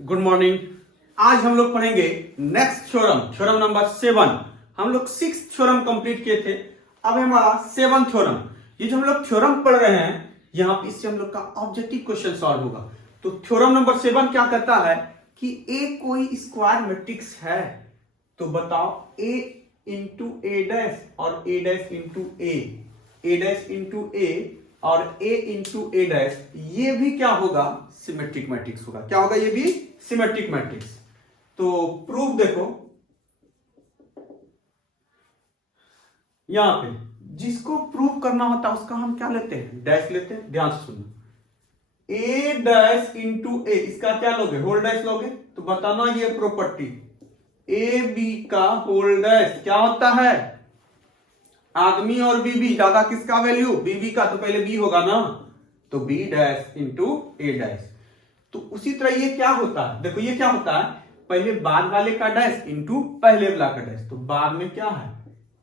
Good morning. आज हम लोग पढ़ेंगे नेक्स्ट थ्योरम, थ्योरम नंबर 7। हम लोग 6 थ्योरम कंप्लीट किए थे, अब हमारा 7 थ्योरम। ये जो हम लोग थ्योरम पढ़ रहे हैं यहाँ पे, इससे हम लोग का ऑब्जेक्टिव क्वेश्चन सॉल्व होगा। तो थ्योरम नंबर 7 क्या कहता है कि ए कोई स्क्वायर मैट्रिक्स है, तो बताओ ए इंटू ए डैश और ए dash into A dash into ए और ए इंटू ए डैश, ये भी क्या होगा? सिमेट्रिक मैट्रिक्स होगा। क्या होगा? ये भी सिमेट्रिक मैट्रिक्स। तो प्रूफ देखो, यहां पे जिसको प्रूफ करना होता है उसका हम क्या लेते हैं? डैश लेते हैं। ध्यान से सुनो, ए डैश इंटू ए, इसका क्या लोगे? होल डैश लोगे। तो बताना ये प्रॉपर्टी ए बी का होल डैश क्या होता है? आदमी और बीबी, ज्यादा किसका वैल्यू? बीबी का, तो पहले बी होगा ना, तो B dash into A dash. तो उसी तरह ये क्या होता है? देखो ये क्या होता है, पहले बाद वाले का डैश इंटू पहले वाला का डैश। तो बाद में क्या है?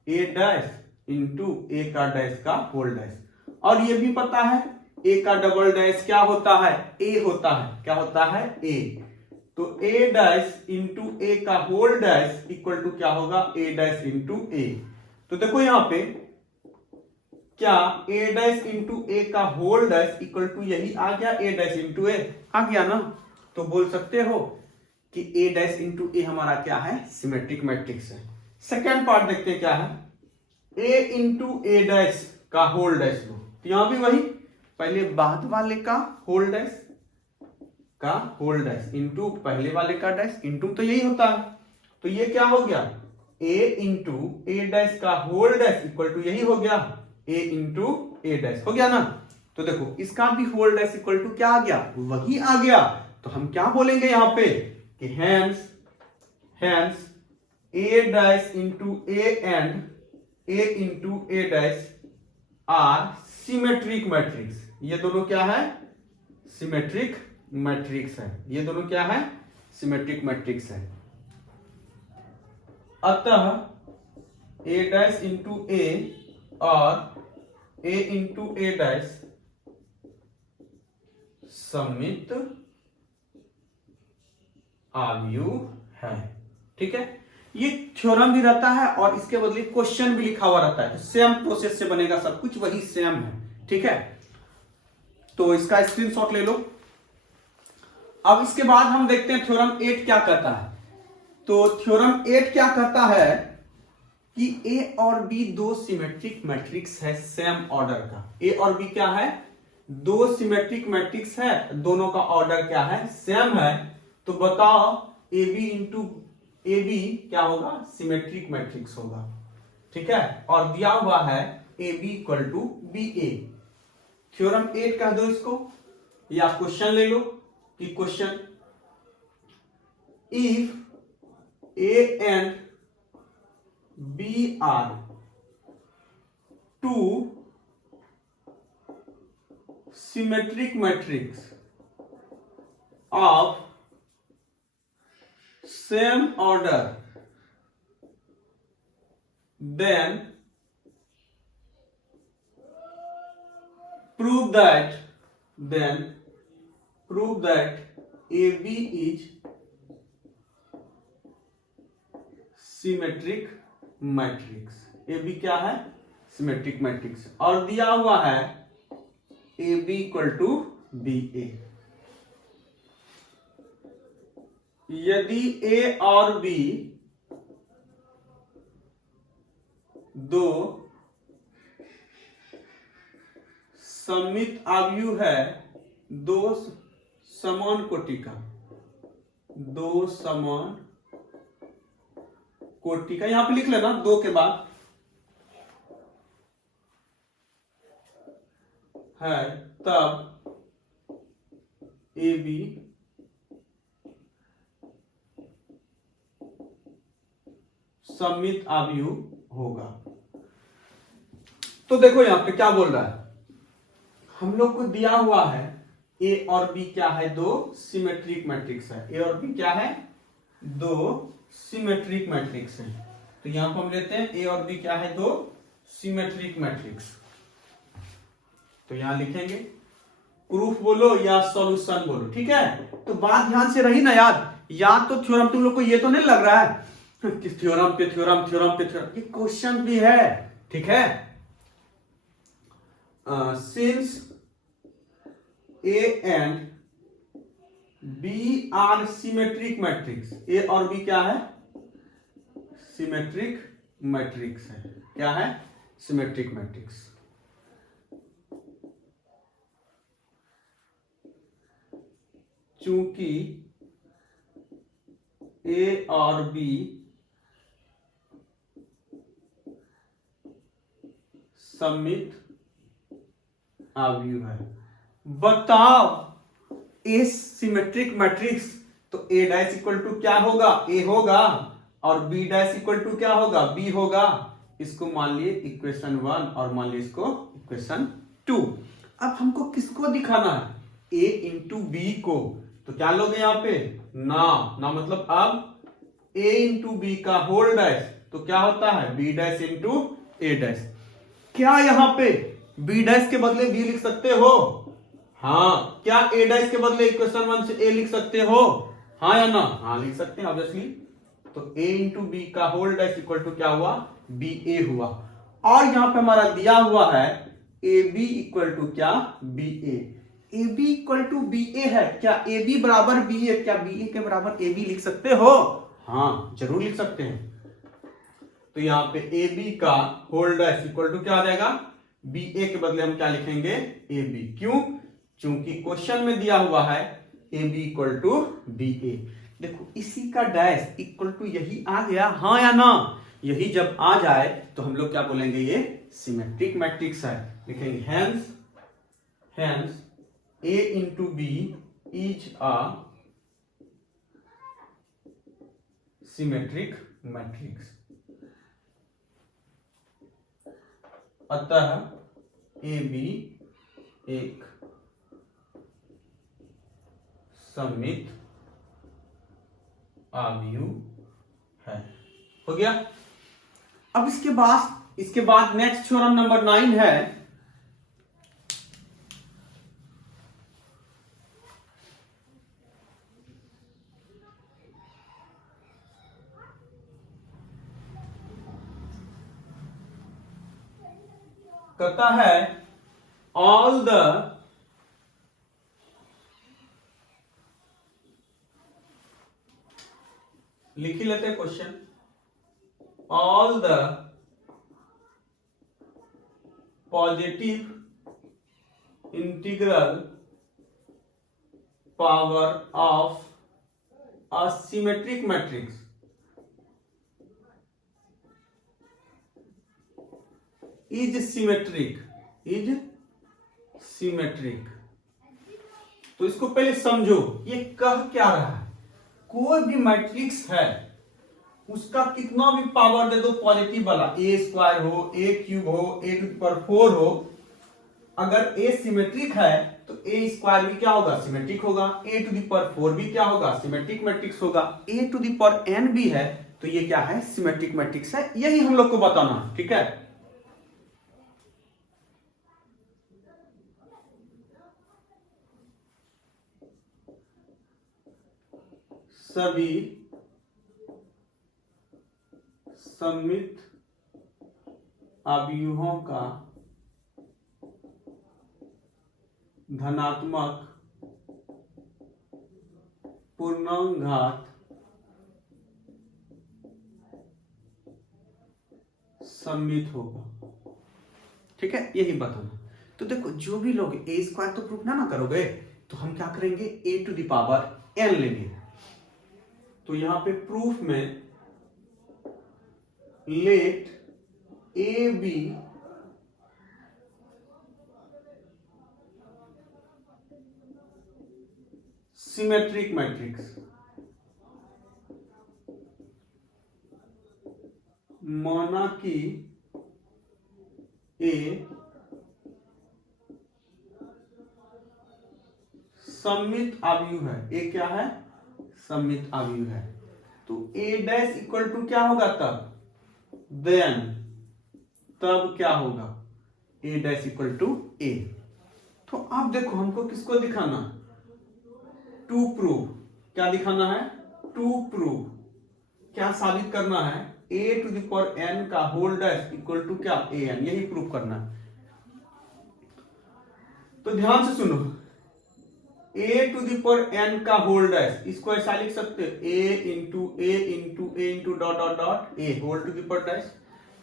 ए डैश इंटू ए का डैश का होल डैश। और ये भी पता है ए का डबल डैश क्या होता है? ए होता है। क्या होता है? ए। तो ए डैश इंटू ए का होल डैश इक्वल टू क्या होगा? ए डैश इंटू ए। तो देखो यहां पे क्या ए डैश इंटू ए का होल डैश इक्वल टू यही आ गया, ए डैश इंटू ए आ गया ना। तो बोल सकते हो कि ए डैश इंटू ए हमारा क्या है? सिमेट्रिक मैट्रिक्स है। सेकेंड पार्ट देखते हैं क्या है, ए इंटू ए डैश का होल डैश लो। तो यहां भी वही, पहले बाद वाले का होल डैश इंटू पहले वाले का डैश इंटू, तो यही होता है। तो ये क्या हो गया? ए इंटू ए डैश का होल डैश इक्वल टू यही हो गया, ए इंटू ए डैश हो गया ना। तो देखो इसका भी होल डैश इक्वल टू क्या आ गया? वही आ गया। तो हम क्या बोलेंगे यहां पे कि hence A dash into A and A into A dash are symmetric matrix. ये दोनों क्या है? सिमेट्रिक मैट्रिक्स है। ये दोनों क्या है? सिमेट्रिक मैट्रिक्स है। अतः ए डैश इंटू ए और ए इंटू ए डैश सममित आव्यूह है। ठीक है, ये थ्योरम भी रहता है और इसके बदले क्वेश्चन भी लिखा हुआ रहता है। तो सेम प्रोसेस से बनेगा, सब कुछ वही सेम है। ठीक है, तो इसका स्क्रीनशॉट ले लो। अब इसके बाद हम देखते हैं थ्योरम 8 क्या कहता है। तो थ्योरम 8 क्या कहता है कि ए और बी दो सिमेट्रिक मैट्रिक्स है सेम ऑर्डर का। ए और बी क्या है? दो सिमेट्रिक मैट्रिक्स है, दोनों का ऑर्डर क्या है? सेम है। तो बताओ A B into A B क्या होगा? सिमेट्रिक मैट्रिक्स होगा। ठीक है, और दिया हुआ है A B equal to B A. Theorem 8 कह दो इसको, या क्वेश्चन ले लो कि question if A and B are two symmetric matrices of same order, then prove that AB is symmetric matrix. A B क्या है? Symmetric matrix. और दिया हुआ है A B equal to B A. यदि ए और बी दो सममित आव्यूह है, दो समान कोटि का, दो समान कोटि का, यहां पे लिख लेना दो के बाद है, तब ए बी सममित आव्यूह होगा। तो देखो यहां पे क्या बोल रहा है, हम लोग को दिया हुआ है ए और बी क्या है? दो सिमेट्रिक मैट्रिक्स है। ए और बी क्या है? दो सिमेट्रिक मैट्रिक्स है। तो यहां पर हम लेते हैं ए और बी क्या है? दो सिमेट्रिक मैट्रिक्स। तो यहां लिखेंगे प्रूफ बोलो या सॉल्यूशन बोलो, ठीक है। तो बात ध्यान से रही ना याद तो थ्योरम तुम लोग को ये तो नहीं लग रहा है कि थ्योरम पे थ्योरम थ्योरम पे थ्योरम, ये क्वेश्चन भी है, ठीक है। Since A and B are symmetric matrix, A और बी क्या है, सिमेट्रिक मैट्रिक्स है। क्या है, सिमेट्रिक मैट्रिक्स। चूंकि ए और बी सममित अवयव है, बताओ ए सिमेट्रिक मैट्रिक्स, तो ए डैश इक्वल टू क्या होगा, ए होगा, और बी डैश इक्वल टू क्या होगा, बी होगा। इसको मान लिए इक्वेशन 1 और मान लिए इसको इक्वेशन 2। अब हमको किसको दिखाना है, ए इंटू बी को, तो क्या लोगे यहाँ पे ना मतलब अब ए इंटू बी का होल डैश, तो क्या होता है B dash into A dash. क्या यहाँ पे बी डैश के बदले बी लिख सकते हो, हाँ। क्या ए डैश के बदले इक्वेशन 1 से ए लिख सकते हो, हाँ या ना, हाँ लिख सकते हैं ऑब्वियसली। तो ए इंटू बी का होल डैश इक्वल टू क्या हुआ, बी ए हुआ। और यहां पे हमारा दिया हुआ है ए बी इक्वल टू क्या, B A B equal to B A है। क्या ए बी बराबर बी ए, क्या बी ए के बराबर ए बी लिख सकते हो, हाँ जरूर लिख सकते हैं। तो यहाँ पे ए बी का होल डैश इक्वल टू क्या आ जाएगा, बी ए के बदले हम क्या लिखेंगे, ए बी। क्यों, क्योंकि क्वेश्चन में दिया हुआ है A B equal to B A. देखो इसी का डैश इक्वल टू यही आ गया, हाँ या ना, यही जब आ जाए तो हम लोग क्या बोलेंगे, ये सिमेट्रिक मैट्रिक्स है। लिखेंगे hence A into B is a symmetric matrix. अतः ए बी एक सममित अवयव है। हो गया। अब इसके बाद नेक्स्ट थ्योरम नंबर 9 है, कहता है ऑल द लिख ही लेते हैं question, all the positive integral power of a symmetric matrix is symmetric तो इसको पहले समझो, ये कह क्या रहा है, कोई भी मैट्रिक्स है उसका कितना भी पावर दे दो पॉजिटिव वाला, ए स्क्वायर हो, ए क्यूब हो, ए टू द पावर 4 हो, अगर ए सिमेट्रिक है तो ए स्क्वायर भी क्या होगा, सिमेट्रिक होगा, ए टू द पावर 4 भी क्या होगा, सिमेट्रिक मैट्रिक्स होगा, ए टू द पावर एन भी है तो ये क्या है, सिमेट्रिक मैट्रिक्स है। यही हम लोग को बताना है, ठीक है। सभी सममित अवयवों का धनात्मक पूर्णांक सममित होगा, ठीक है, यही बताना। तो देखो जो भी लोग ए स्क्वायर तो प्रूफ ना करोगे तो हम क्या करेंगे, A to the power N लेंगे। तो यहां पे प्रूफ में let A B symmetric matrix, माना कि ए सममित अवयव है, ए क्या है, सममित अवयव है। तो ए डैश इक्वल टू क्या होगा तब क्या होगा, ए डैश इक्वल टू ए। तो अब देखो हमको किसको दिखाना, टू प्रूव, क्या दिखाना है, टू प्रूव, क्या साबित करना है, a to the power n का होल डैश इक्वल टू क्या an, यही प्रूव करना है। तो ध्यान से सुनो, a to the power n का होल डैश, इसको ऐसा लिख सकते हो a into dot dot dot a whole to the power dash.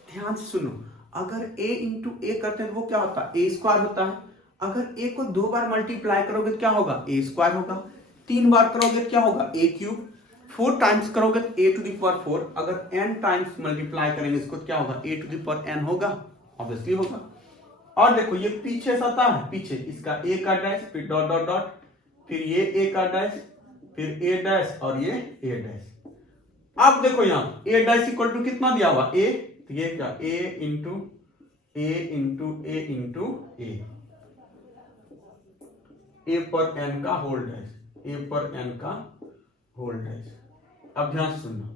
ध्यान से सुनो, अगर a इंटू a करते हैं तो वो क्या होता है, a स्क्वायर होता है। अगर a को 2 बार मल्टीप्लाई करोगे तो क्या होगा, a स्क्वायर होगा। 3 बार करोगे तो क्या होगा, a क्यूब। 4 टाइम्स करोगे तो a टू द पावर 4। अगर n टाइम्स मल्टीप्लाई करेंगे इसको तो क्या होगा, a to the power n होगा, ऑब्वियसली होगा। और देखो ये पीछे सता है, पीछे इसका a का डैश, फिर डॉट डॉट डॉट, फिर ये a का डैश, फिर a डैश और ये a डैश। अब देखो यहाँ a डैश इक्वल टू कितना दिया हुआ, a, तो ये क्या a into a into a into a पर n का होल डैश, a पर n का होल डैश। अब ध्यान से सुनना,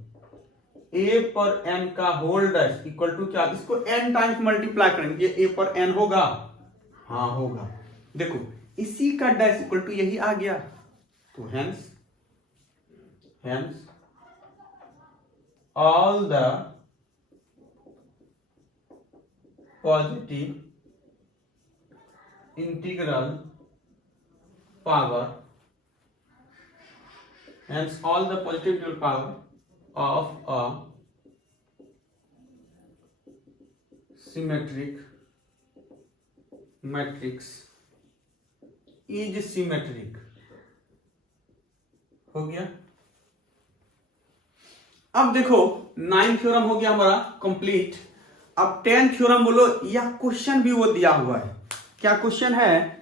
a पर n का होल डैश इक्वल टू क्या, इसको n टाइम्स मल्टीप्लाई करेंगे, ये a पर n होगा, हाँ होगा। देखो इसी का डैश इक्वल टू यही आ गया, तो hence all the positive integral power, hence all the positive integral power of a symmetric matrix is symmetric। हो गया। अब देखो 9 थ्योरम हो गया हमारा कंप्लीट। अब 10 थ्योरम बोलो, या क्वेश्चन भी वो दिया हुआ है। क्या क्वेश्चन है,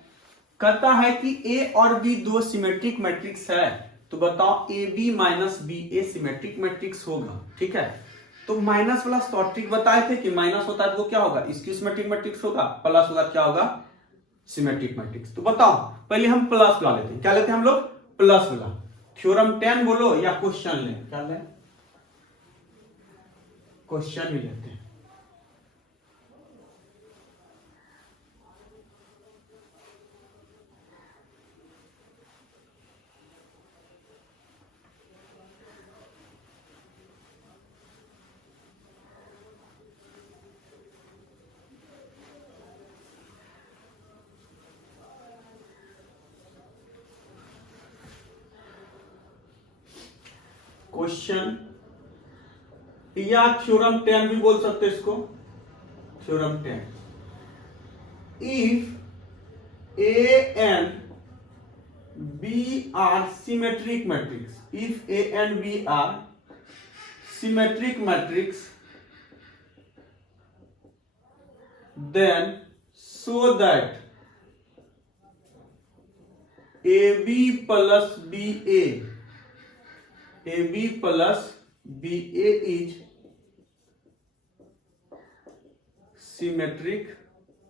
कहता है कि a और b दो सिमेट्रिक मैट्रिक्स है, तो बताओ A B minus B A symmetric matrix होगा। ठीक है, तो माइनस वाला शॉर्ट ट्रिक बताए थे कि माइनस होता है तो वो क्या होगा, इसकी सिमेट्रिक मैट्रिक्स होगा, प्लस वाला क्या होगा, सिमेट्रिक मैट्रिक्स। तो बताओ पहले हम प्लस वाला लेते हैं, क्या लेते हैं हम लोग, प्लस वाला। थ्योरम 10 बोलो या क्वेश्चन ले, क्या ले, क्वेश्चन ही लेते हैं। क्वेश्चन या थ्योरम 10 भी बोल सकते इसको, theorem 10। If A and B are symmetric matrix, if A and B are symmetric matrix, then show that AB plus BA, AB plus BA is symmetric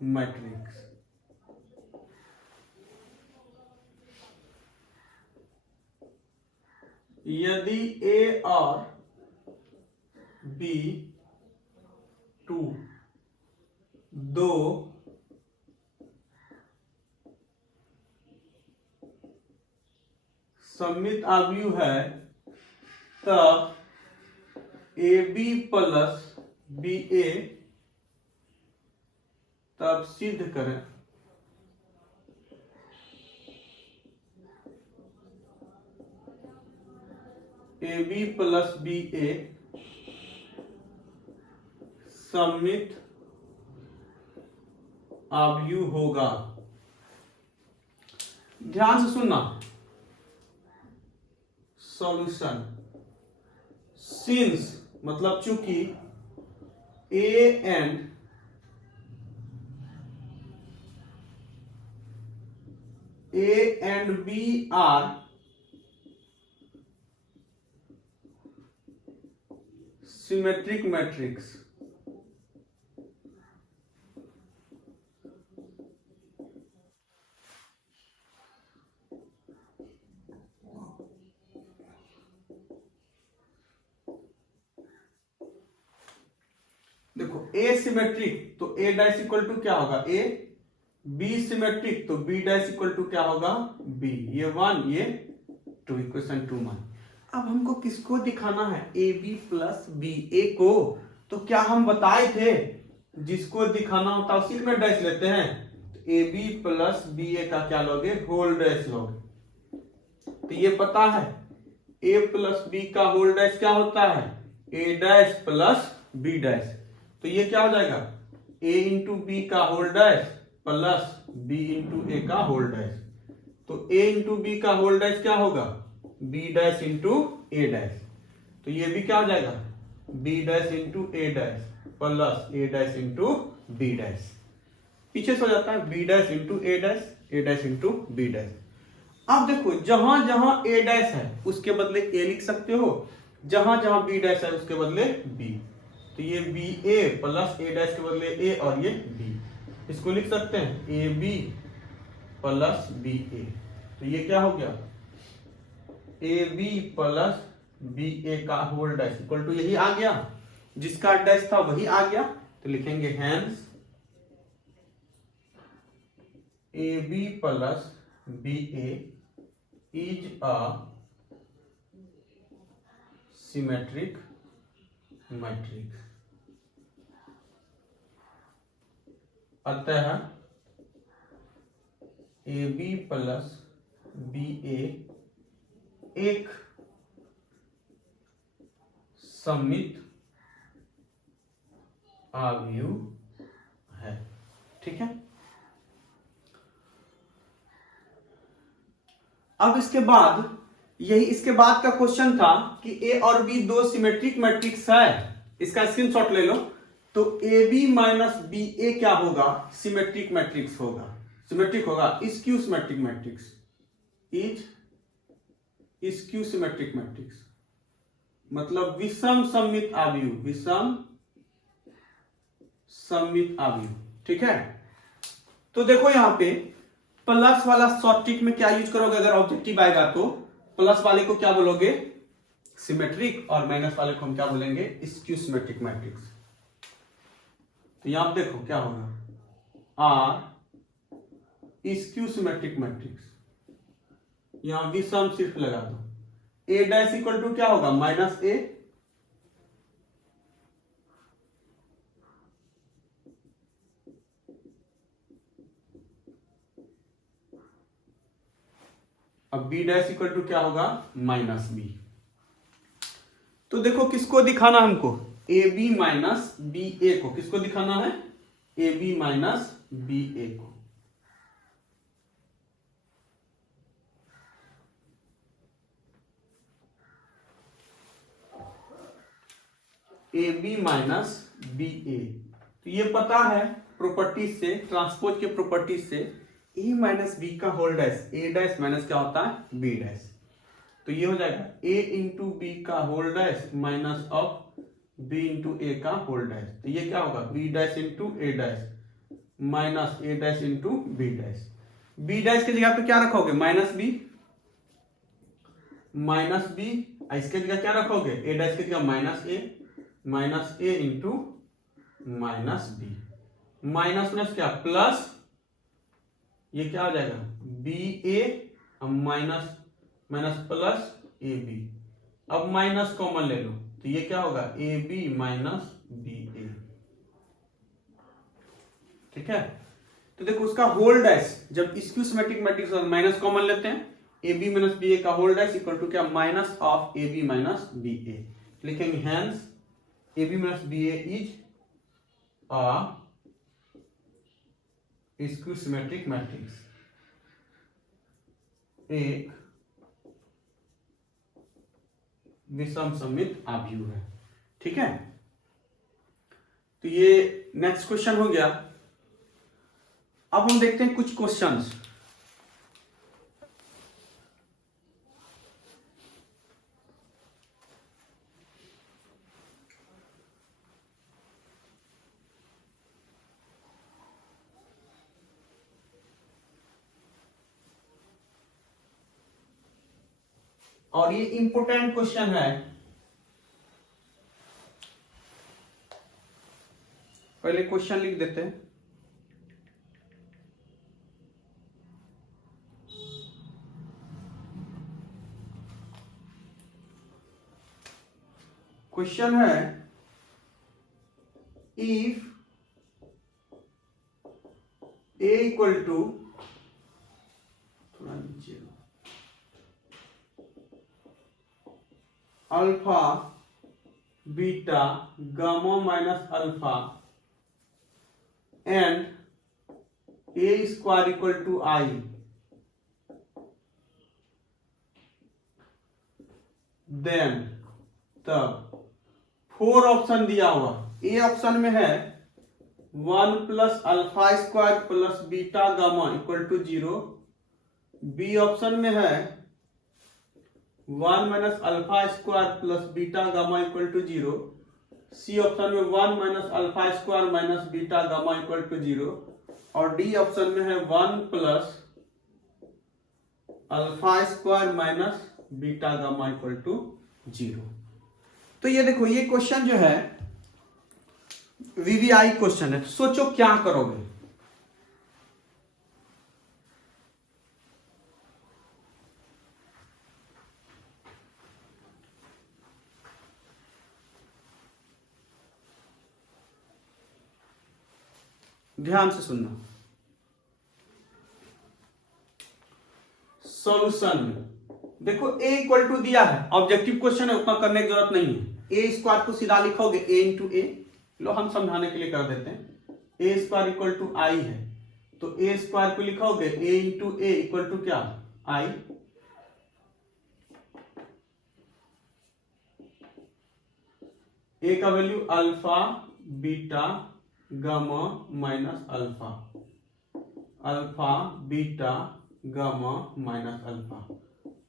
matrix। यदि A और B दो सममित आव्यूह है, तब AB प्लस BA, तब सिद्ध करें AB प्लस BA सममित आव्यूह होगा। ध्यान से सुनना, सॉल्यूशन, सिंस मतलब चूंकि A and B are symmetric matrix, देखो ए सिमेट्रिक, तो ए डैश इक्वल टू क्या होगा, ए बी सिमेट्रिक तो बी डैश इक्वल टू क्या होगा बी, ये 1 ये 2, इक्वेशन 2 मान। अब हमको किसको दिखाना है, ए बी प्लस बी ए को। तो क्या हम बताए थे जिसको दिखाना होता है उसी में डैश लेते हैं। तो ए बी प्लस बी ए का क्या लोगे, होल डैश लोगे। तो ये पता है ए प्लस बी का होल डैश क्या होता है, A dash plus B dash. तो ये क्या हो जाएगा, ए इंटू बी का whole dash plus B into A का होल डैश। तो ए इंटू बी का होल डैश क्या होगा, B dash into A dash. तो ये भी क्या हो जाएगा, B dash into A dash plus A dash into B dash. पीछे से हो जाता है B dash into A dash into B dash. अब देखो जहां जहां ए डैश है उसके बदले ए लिख सकते हो, जहां जहां बी डैश है उसके बदले बी। तो ये B A plus A dash के बदले ए और ये बी, इसको लिख सकते हैं ए बी प्लस बी ए। तो ये क्या हो गया, ए बी प्लस बी ए का होल डैश इक्वल टू यही आ गया, जिसका डैश था वही आ गया। तो लिखेंगे hence A B plus B A is a symmetric matrix. अतः A B plus B A एक सममित आव्यूह है। ठीक है, अब इसके बाद इसके बाद का क्वेश्चन था कि ए और बी दो सिमेट्रिक मैट्रिक्स है, इसका स्क्रीनशॉट ले लो। तो ए बी माइनस बी ए क्या होगा, सिमेट्रिक मैट्रिक्स होगा, सिमेट्रिक होगा, skew symmetric matrix, is skew symmetric matrix मतलब विषम सममित आव्यूह, विषम सममित आव्यूह। ठीक है, तो देखो यहां पे प्लस वाला शॉर्ट ट्रिक में क्या यूज करोगे, अगर ऑब्जेक्टिव आएगा तो प्लस वाले को क्या बोलोगे, सिमेट्रिक, और माइनस वाले को हम क्या बोलेंगे, स्क्यू सिमेट्रिक मैट्रिक्स। तो यहां पे देखो क्या होगा, आर स्क्यू सिमेट्रिक मैट्रिक्स, यहां विषम सिर्फ लगा दो, ए डैश इक्वल टू क्या होगा, माइनस ए, अब बी डैश इक्वल टू क्या होगा, माइनस बी। तो देखो किसको दिखाना हमको, ए बी माइनस बी ए को, किसको दिखाना है, ए बी माइनस बी ए को। ए बी माइनस बी ए, तो ये पता है प्रॉपर्टीज से, ट्रांसपोज के प्रॉपर्टीज से, ए माइनस बी का whole dash, A dash minus क्या होता है, बी डैश। तो ये हो जाएगा ए इंटू बी का whole dash minus of B into A का होल डैश। तो ये क्या होगा, B dash into A dash minus A dash into B dash. B dash की जगह पे क्या रखोगे, माइनस बी, माइनस बी, इसके जगह क्या रखोगे, ए डैश की जगह minus A into minus B, minus plus क्या प्लस, ये क्या हो जाएगा, B A minus minus plus A B. अब माइनस कॉमन ले लो, तो ये क्या होगा, A B minus B A. ठीक है, तो देखो उसका होल डैश, जब skew symmetric matrix minus common लेते हैं, A B minus B A का होल डैश इक्वल टू क्या, minus of A B minus B ए। लिखेंगे hence A B minus B A is a skew symmetric matrix, एक विषम सममित आव्यूह है। ठीक है, तो ये नेक्स्ट क्वेश्चन हो गया। अब हम देखते हैं कुछ क्वेश्चंस। और ये इंपोर्टेंट क्वेश्चन है, पहले क्वेश्चन लिख देते हैं। क्वेश्चन है इफ a इक्वल टू थोड़ा नीचे alpha beta gamma minus alpha and a square equal to I, then तब 4 ऑप्शन दिया हुआ। ए ऑप्शन में है 1 plus alpha square plus beta gamma equal to 0। B option में है 1 minus alpha square plus beta gamma equal to 0। C option में 1 minus alpha square minus beta gamma equal to 0। और D option में है 1 plus alpha square minus beta gamma equal to 0। तो ये देखो, ये क्वेश्चन जो है वीवीआई क्वेश्चन है। तो सोचो क्या करोगे। ध्यान से सुनना। सॉल्यूशन में देखो a इक्वल टू दिया है, ऑब्जेक्टिव क्वेश्चन है, उतना करने की जरूरत नहीं है। a स्क्वायर को सीधा लिखोगे a इंटू ए, लो हम समझाने के लिए कर देते हैं। a square equal to I है, तो a स्क्वायर को लिखोगे a into A equal to क्या, आई। a का value alpha beta gamma minus alpha, alpha beta gamma minus alpha.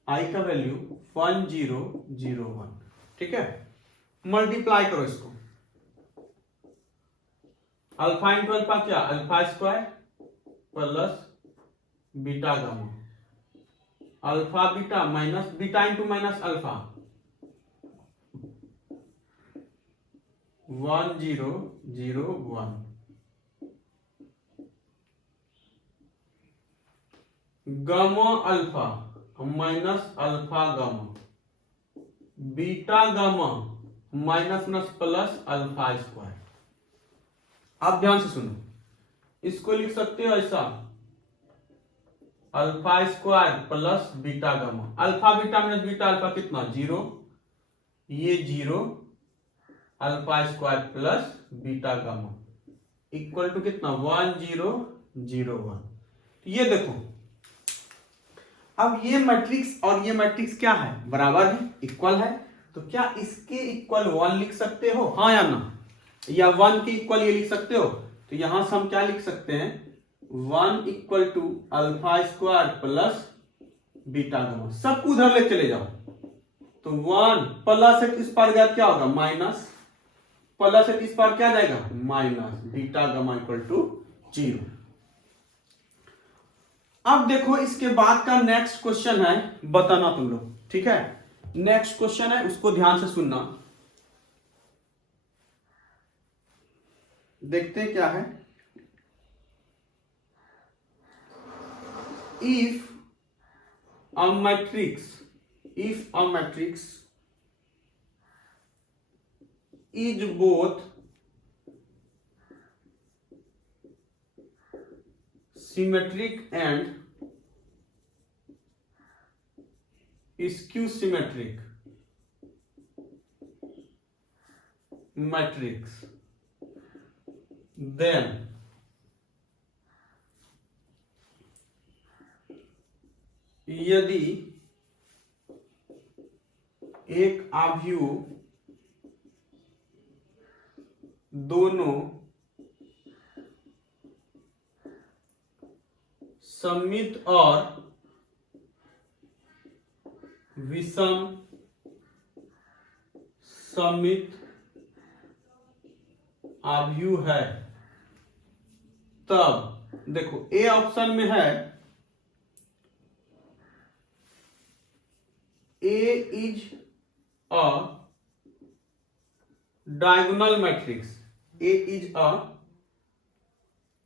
I का वैल्यू 1001। ठीक है, मल्टीप्लाई करो इसको। अल्फा इंटू अल्फा क्या, alpha square plus beta gamma, alpha beta minus beta into minus alpha, 1001 gamma alpha minus alpha gamma, beta gamma minus minus plus alpha square. आप ध्यान से सुनो, इसको लिख सकते हो ऐसा, alpha square plus beta gamma, alpha beta minus beta alpha कितना 0, ये 0, alpha square plus beta gamma equal to कितना 1001। ये देखो, अब ये मैट्रिक्स और ये मैट्रिक्स क्या है, बराबर है, इक्वल है। तो क्या इसके इक्वल 1 लिख सकते हो, हाँ या ना, या 1 के इक्वल ये लिख सकते हो। तो यहां से हम क्या लिख सकते हैं, 1 equal to alpha square plus beta gamma, सब उधर ले चले जाओ। तो 1 प्लस है, इस पार गया क्या होगा माइनस, प्लस है, इस पार क्या जाएगा minus, beta gamma equal to 0। अब देखो, इसके बाद का नेक्स्ट क्वेश्चन है, बताना तुम लोग, ठीक है। नेक्स्ट क्वेश्चन है, उसको ध्यान से सुनना। देखते हैं क्या है। If a matrix is both symmetric and skew symmetric matrix, then यदि एक आव्यूह दोनों सममित और विषम सममित आव्यूह है, तब देखो ए ऑप्शन में है A is a diagonal matrix, A is a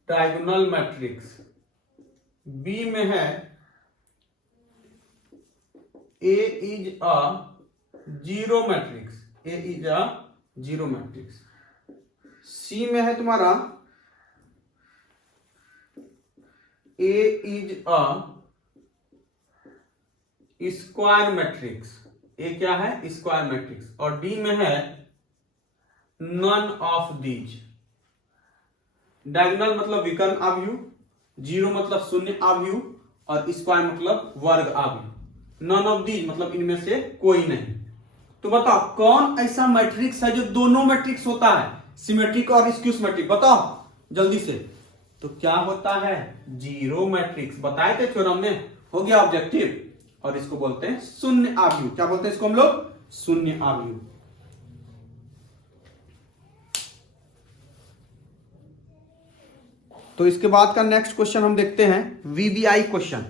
diagonal matrix. B में है A is a zero matrix, A is a zero matrix. C में है तुम्हारा A is a square matrix, A क्या है स्क्वायर मैट्रिक्स, और डी में है नन ऑफ दीज। डायगोनल मतलब विकर्ण अवयव, जीरो मतलब शून्य अवयव, और स्क्वायर मतलब वर्ग अवयव। नन ऑफ दीज मतलब इनमें से कोई नहीं। तो बताओ कौन ऐसा मैट्रिक्स है जो दोनों मैट्रिक्स होता है, सिमेट्रिक और स्क्यू सिमेट्रिक, बताओ जल्दी से। तो क्या होता है जीरो मैट्रिक्स, बताए थे थ्योरम में, हो गया ऑब्जेक्टिव। और इसको बोलते हैं शून्य अवयव, क्या बोलते हैं इसको हम लोग, शून्य अवयव। तो इसके बाद का नेक्स्ट क्वेश्चन हम देखते हैं वीबीआई क्वेश्चन,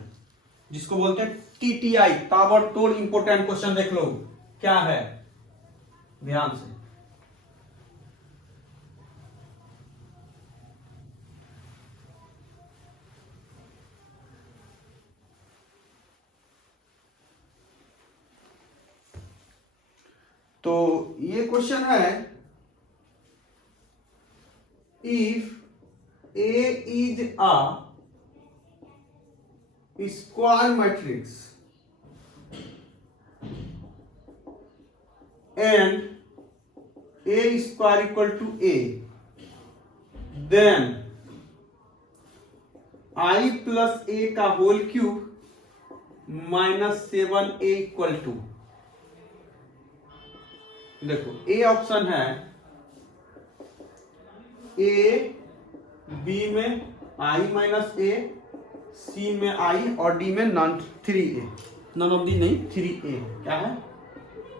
जिसको बोलते हैं टीटीआई, ताबड़तोड़ इंपोर्टेंट क्वेश्चन। देख लो क्या है, ध्यान से। तो ये क्वेश्चन है, if A is a square matrix and A square equal to A, then I plus A का whole cube minus 7A equal to. देखो ए ऑप्शन है, ए बी में आई माइनस ए, सी में आई, और डी में non 3a, none of the नहीं 3a, क्या है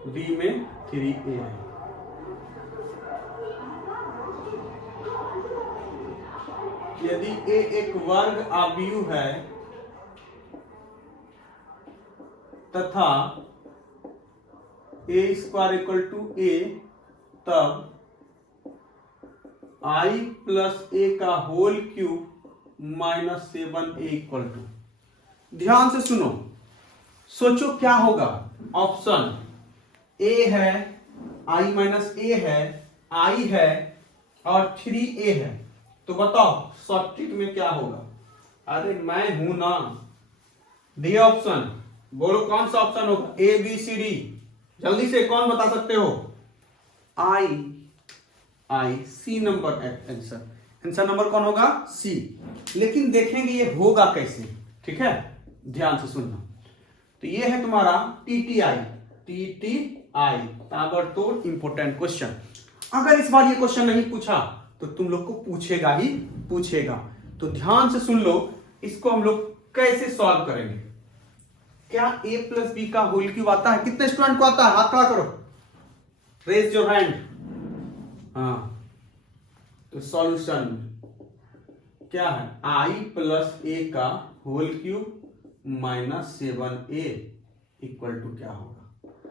डी में 3a है। यदि a एक वर्ग अवयव है तथा a square equal to a, तब आई प्लस ए का whole cube minus 7a equal to. ध्यान से सुनो, सोचो क्या होगा। ऑप्शन ए है, आई माइनस ए है, आई है, और 3a है। तो बताओ शॉर्ट ट्रिक में क्या होगा। अरे मैं हूं ना, दिए ऑप्शन, बोलो कौन सा ऑप्शन होगा, ए बी सी डी, जल्दी से कौन बता सकते हो। I see number answer, answer number कौन होगा, सी। लेकिन देखेंगे ये होगा कैसे, ठीक है, ध्यान से सुनना। तो ये है तुम्हारा टीटीआई, टीटीआई ताबड़तोड़ इंपोर्टेंट क्वेश्चन। अगर इस बार ये क्वेश्चन नहीं पूछा तो तुम लोग को पूछेगा ही पूछेगा। तो ध्यान से सुन लो, इसको हम लोग कैसे सॉल्व करेंगे। क्या a प्लस बी का होल क्यूब आता है, कितने स्टूडेंट को आता है, हाथ खड़ा करो, रेज योर हैंड। हाँ, तो सॉल्यूशन क्या है, आई प्लस ए का whole cube minus 7a equal to क्या होगा।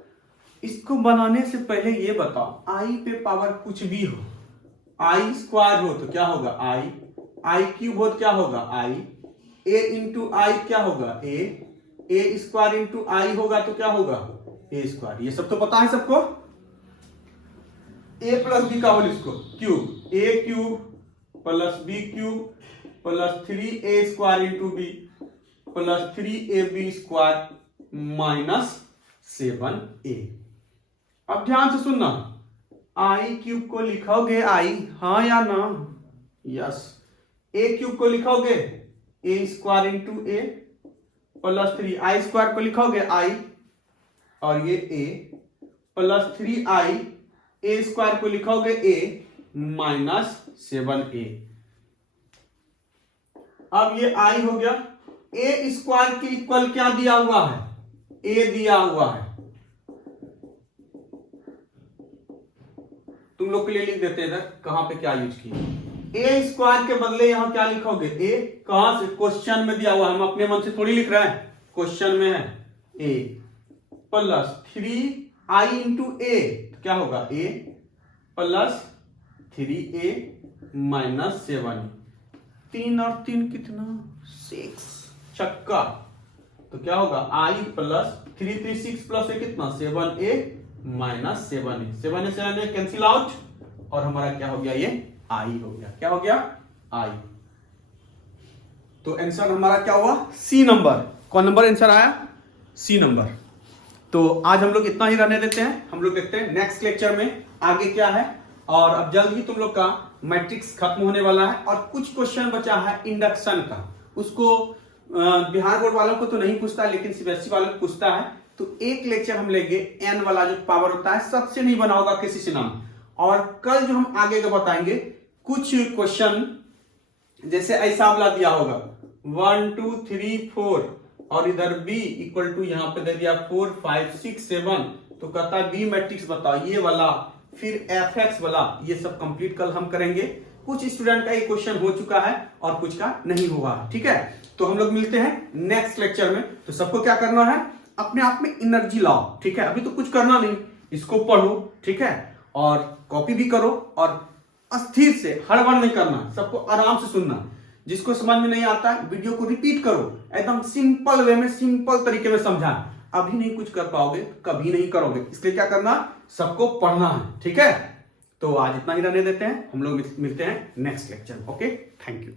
इसको बनाने से पहले ये बताओ, आई पे पावर कुछ भी हो, आई स्क्वायर हो तो क्या होगा आई क्यूब हो तो क्या होगा आई, ए इंटू आई क्या होगा ए स्क्वायर इंटू आई होगा तो क्या होगा ए स्क्वायर। ये सब तो पता है सबको। ए प्लस बी का होल इसको cube, A cube plus B cube plus 3a square into B plus 3ab square minus 7a। अब ध्यान से सुनना, आई क्यूब को लिखोगे आई, हाँ या ना, यस। ए क्यूब को लिखोगे ए स्क्वायर इंटू ए प्लस 3, आई स्क्वायर को लिखोगे आई, और ये ए प्लस 3i, ए स्क्वायर को लिखोगे ए माइनस 7a। अब ये आई हो गया, ए स्क्वायर के इक्वल क्या दिया हुआ है, ए दिया हुआ है। तुम लोग के लिए लिख देते हैं कहां पे क्या यूज किया। ए स्क्वायर के बदले यहां क्या लिखोगे, ए कहां से, क्वेश्चन में दिया हुआ है, हम अपने मन से थोड़ी लिख रहे हैं, क्वेश्चन में है ए प्लस 3i इंटू ए, क्या होगा ए प्लस 3a माइनस 7। 3 और 3 कितना, 6, छक्का। तो क्या होगा आई प्लस 3 3 6 प्लस ए कितना 7a minus 7a, 7a cancel out और हमारा क्या हो गया, ये आई हो गया। क्या हो गया, आई। तो आंसर हमारा क्या हुआ, सी नंबर। कौन नंबर आंसर आया, सी नंबर। तो आज हम लोग इतना ही रहने देते हैं, हम लोग देखते हैं नेक्स्ट लेक्चर में आगे क्या है। और अब जल्द ही तुम लोग का मैट्रिक्स खत्म होने वाला है और कुछ क्वेश्चन बचा है इंडक्शन का। उसको बिहार बोर्ड वालों को तो नहीं पूछता, लेकिन सीबीएसई वालों को पूछता है। तो एक लेक्चर हम लेंगे एन वाला जो पावर होता है, सबसे नहीं बना होगा किसी से नाम। और कल जो हम आगे का बताएंगे कुछ क्वेश्चन, जैसे ऐसा वाला दिया होगा 1 2 3 4 और इधर b इक्वल टू यहां पे दे दिया 4 5 6 7, तो कहता है बी मैट्रिक्स बताओ, ये वाला, फिर fx वाला, ये सब कंप्लीट कल हम करेंगे। कुछ स्टूडेंट का ये क्वेश्चन हो चुका है और कुछ का नहीं हुआ, ठीक है। तो हम लोग मिलते हैं नेक्स्ट लेक्चर में। तो सबको क्या करना है, अपने आप में एनर्जी लाओ, ठीक है। अभी तो कुछ करना नहीं, इसको पढ़ो, ठीक है, और कॉपी भी करो और अस्थिर से हड़बड़ नहीं करना, सबको आराम से सुनना। जिसको समझ में नहीं आता है वीडियो को रिपीट करो, एकदम सिंपल वे में, सिंपल तरीके में समझा। अभी नहीं कुछ कर पाओगे, कभी नहीं करोगे, इसलिए क्या करना, सबको पढ़ना है, ठीक है। तो आज इतना ही रहने देते हैं, हम लोग मिलते हैं नेक्स्ट लेक्चर में। Okay, thank you.